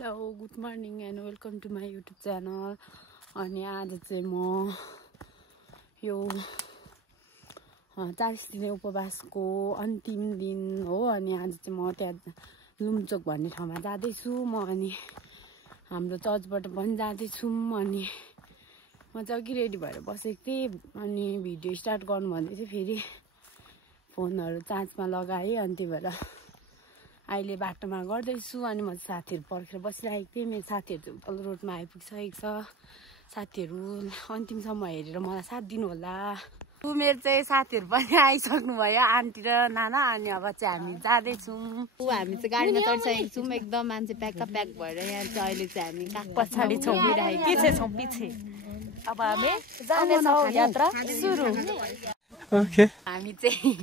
Hello good morning and welcome to my YouTube channel. अनि आज चाहिँ म यो 40 दिने उपवासको अन्तिम दिन हो। अनि आज चाहिँ म त्यहाँ लुम्चोक भन्ने ठाउँमा जाँदैछु म। अनि हाम्रो चर्चबाट पनि जाँदैछौँ। अनि म चाहिँ अघि रेडी भएर बसेको थिएँ। अनि भिडियो स्टार्ट गर्नु भन्दै थियो, फेरि फोनहरू चार्जमा लगाएँ। अनि त्यही भएर अहिले बाटोमा गर्दैछु। अनि म साथीहरू पर्खेर बसिरहेको थिएँ। मेरो साथीहरू चाहिँ तल रोडमा आइपुगिसकेको छ। साथीहरू अन्तिमसम्म हेरेर मलाई साथ दिनु होला। मेरो चाहिँ साथीहरू पनि आइसक्नु भयो, आन्टी र नाना। अनि अब चाहिँ हामी जाँदैछौँ। हामी चाहिँ गाडीमा चढिसकेको छौँ। एकदम मान्छे प्याक भएर यहाँ चाहिँ अहिले चाहिँ हामी काग पछाडि छौँ पछि। अब हामी जानेछौँ, यात्रा सुरु। हामी चाहिँ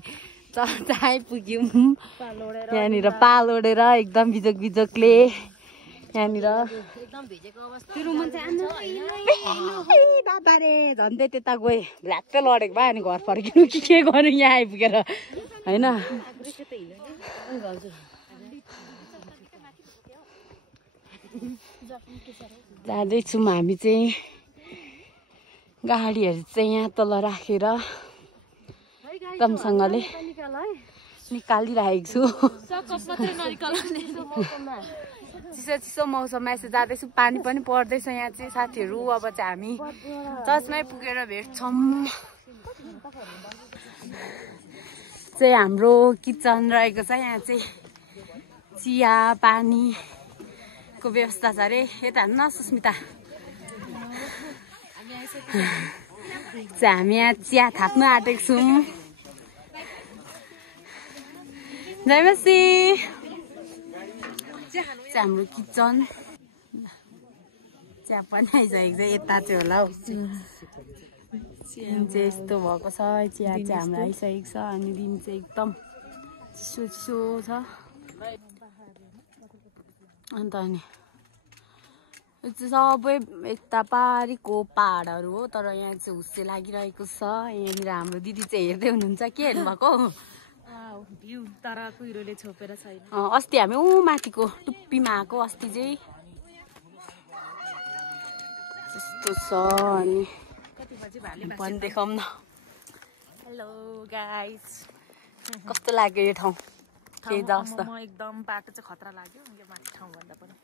चर्च आइपुग्यौँ। यहाँनिर पाल ओढेर एकदम बिजोकले यहाँनिर बाबारे झन्डै त्यता गएँ, भ्ल्याक्कै लडेको भए। अनि घर फर्किनु के गर्नु यहाँ आइपुगेर, होइन? जाँदैछौँ हामी चाहिँ। गाडीहरू चाहिँ यहाँ तल राखेर एकदमसँगले निकालिरहेको छु। चिसो मौसममा यसो जाँदैछु, पानी पनि पर्दैछ यहाँ चाहिँ। साथीहरू अब चाहिँ हामी चर्चमै पुगेर भेट्छौँ। चाहिँ हाम्रो किचन रहेको छ यहाँ चाहिँ। चिया पानीको व्यवस्था छ अरे। यता न सुस्मिता हामी यहाँ चिया थाप्नु आँटेको छौँ। जयमसी हाम्रो किचन चिया पनि आइसकेको छ। यता चाहिँ होला हौ चाहिँ यस्तो भएको छ। चिया चाहिँ हाम्रो आइसकेको छ। अनि दिन चाहिँ एकदम चिसो छ। अन्त अनि यो चाहिँ सबै यता पारिको पहाडहरू हो, तर यहाँ चाहिँ हुस्से लागिरहेको छ। यहाँनिर हाम्रो दिदी चाहिँ हेर्दै हुनुहुन्छ। के हेर्नुभएको? भ्यू तर कुहिरोले छोपेर छैन। अस्ति हामी माथिको टुप्पीमा आएको अस्ति चाहिँ त्यस्तो छ। अनि पनि देखाउँ न। हेलो गाइस, कस्तो लाग्यो यो ठाउँ? के जस्तो एकदम बाटो चाहिँ खतरा लाग्यो यो माथि ठाउँ भन्दा पनि।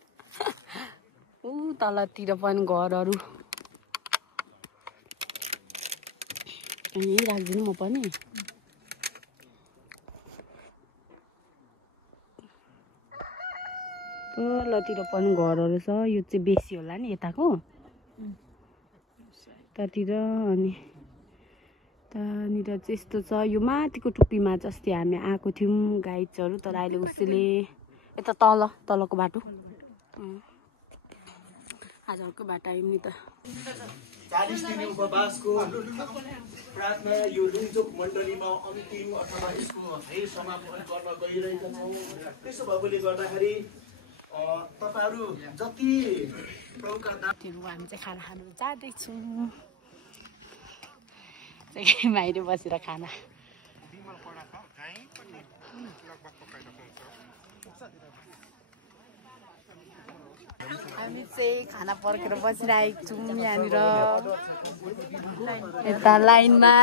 तलतिर पनि घरहरू यहीँ राखिदिनु म पनि। तलतिर पनि घरहरू छ। यो चाहिँ बेसी होला नि यताको यतातिर। अनि त्यहाँनिर चाहिँ यस्तो छ। यो माथिको टुप्पीमा चाहिँ अस्ति हामी आएको थियौँ गाइड्सहरू, तर अहिले उसले यता तलको बाटो आजको बाटो आयौँ नि त। 40 दिने उपवासको प्रार्थना यो लुम्चोक मण्डलीमा अन्तिम अथवा यसको समापन गर्न गइरहेका छौँ। त्यसो भएकोले गर्दाखेरि तपाईहरू जति प्रभुका दातहरू हामी चाहिँ खाना खानु जाँदैछौँ। बाहिर बसेर खाना हामी चाहिँ खाना पर्खेर बसिरहेको छौँ यहाँनिर यता लाइनमा।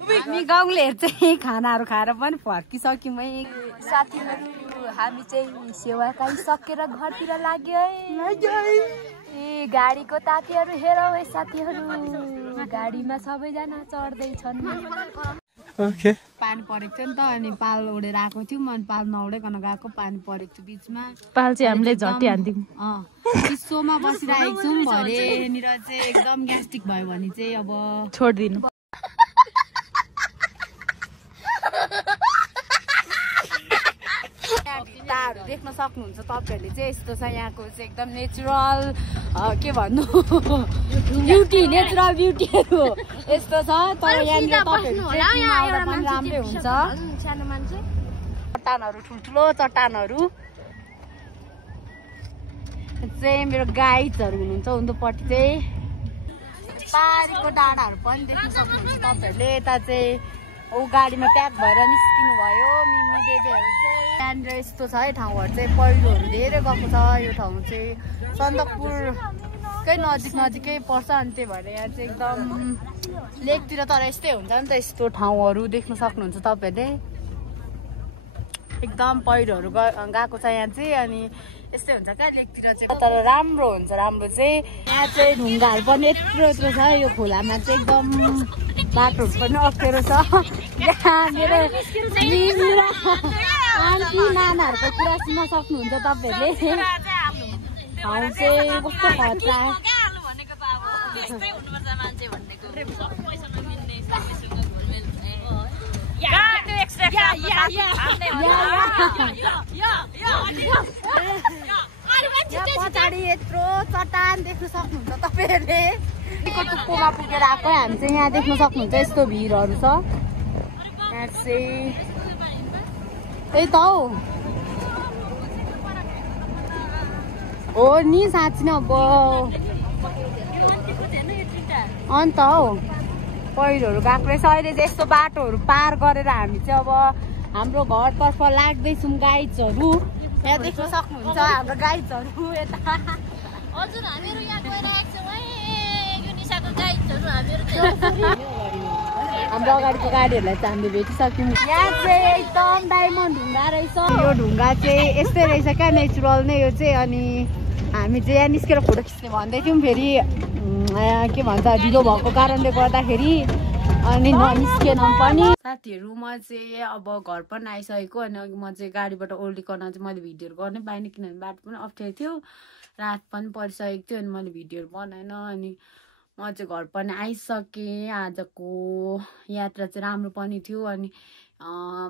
हामी गाउँलेहरू चाहिँ खानाहरू खाएर पनि फर्किसक्यौँ है। साथीहरू हामी चाहिँ सेवा सकेर घरतिर लाग्यो है। ए गाडीको तातीहरू हेरौ है साथीहरू, गाडीमा सबैजना चढ्दैछन्। पानी परेको थियो नि त। अनि पाल ओढेर आएको थियौँ। अनि पाल नउडेकन गएको, पानी परेको थियो बिचमा। पाल चाहिँ हामीले झट्टी हान्थ्यौँ। चिसोमा बसिरहेको छौँ। भरेनिर चाहिँ एकदम ग्यास्ट्रिक भयो भने चाहिँ अब छोडिदिनु। भित्ताहरू देख्न सक्नुहुन्छ तपाईँहरूले चाहिँ। यस्तो छ यहाँको चाहिँ एकदम नेचुरल के भन्नु ब्युटी, नेचुरल ब्युटीहरू यस्तो छ। तर यहाँनिर तपाईँहरू पनि राम्रै हुन्छ। चट्टानहरू ठुल्ठुलो चट्टानहरू चाहिँ मेरो गाइड्सहरू हुनुहुन्छ। उन्तोपट्टि चाहिँ पारीको डाँडाहरू पनि देख्न सक्नुहुन्छ तपाईँहरूले। यता चाहिँ गाडीमा प्याक भएर निस्किनु भयो मिमी बेबीहरू चाहिँ। त्यहाँनिर यस्तो छ है ठाउँहरू चाहिँ पहिरोहरू धेरै गएको छ यो ठाउँ चाहिँ सन्दकपुरकै नजिकै पर्छ अनि त्यही भएर यहाँ चाहिँ एकदम लेकतिर तर यस्तै हुन्छ नि त यस्तो ठाउँहरू देख्न सक्नुहुन्छ तपाईँहरूले एकदम पहिरोहरू गएको छ यहाँ चाहिँ अनि यस्तै हुन्छ क्या लेकतिर चाहिँ तर राम्रो हुन्छ राम्रो चाहिँ यहाँ चाहिँ ढुङ्गाहरू पनि यत्रो छ यो खोलामा चाहिँ एकदम बाटोहरू पनि अप्ठ्यारो छ यहाँ मेरो आन्टी नानाहरूको कुरा सुन्न सक्नुहुन्छ तपाईँहरूले ठाउँ चाहिँ कस्तो खतरा पछाडि यत्रो चट्टान देख्न सक्नुहुन्छ तपाईँहरूले टुप्पोमा पुगेर आएको हामी चाहिँ यहाँ देख्न सक्नुहुन्छ यस्तो भिरहरू छ यहाँ चाहिँ त्यही त हो नि साँच्ची नै अब अन्त हौ पहिरोहरू गएको रहेछ अहिले चाहिँ यस्तो बाटोहरू पार गरेर हामी चाहिँ अब हाम्रो घरतर्फ लाग्दैछौँ गाइड्सहरू यहाँ देख्न सक्नुहुन्छ हाम्रो गाइड्सहरू यता हजुर हामीहरू यहाँ गइरहेको छौँ है यो निसाको गाइडहरू हामीहरू हाम्रो अगाडिको गाडीहरूलाई चाहिँ हामीले भेटिसक्यौँ यहाँ चाहिँ एकदम डायमन्ड ढुङ्गा रहेछ यो ढुङ्गा चाहिँ यस्तै रहेछ क्या नेचुरल नै यो चाहिँ अनि हामी चाहिँ यहाँ निस्केर फोटो खिच्ने भन्दै थियौँ फेरि के भन्छ ढिलो भएको कारणले गर्दाखेरि अनि ननिस्केनौँ पनि साथीहरू म चाहिँ अब घर पनि आइसकेको अनि अघि म चाहिँ गाडीबाट ओर्लिकन चाहिँ मैले भिडियोहरू गर्नै पाइनँ किनभने बाटो पनि अप्ठ्यारो थियो रात पनि परिसकेको थियो अनि मैले भिडियोहरू बनाएन अनि म चाहिँ घर पनि आइसकेँ आजको यात्रा चाहिँ राम्रो पनि थियो अनि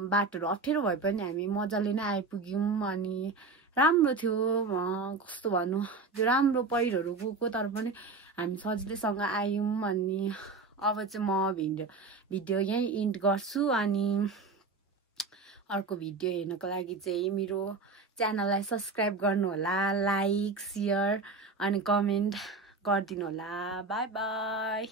बाटोहरू अप्ठ्यारो भए पनि हामी मजाले नै आइपुग्यौँ अनि राम्रो थियो कस्तो भन्नु त्यो राम्रो पहिरोहरू गएको तर पनि हामी सजिलैसँग आयौँ अनि अब चाहिँ म भिडियो यहीँ इन्ड गर्छु अनि अर्को भिडियो हेर्नको लागि चाहिँ मेरो च्यानललाई सब्सक्राइब गर्नुहोला लाइक सेयर अनि कमेन्ट गरिदिनु होला बाई बाई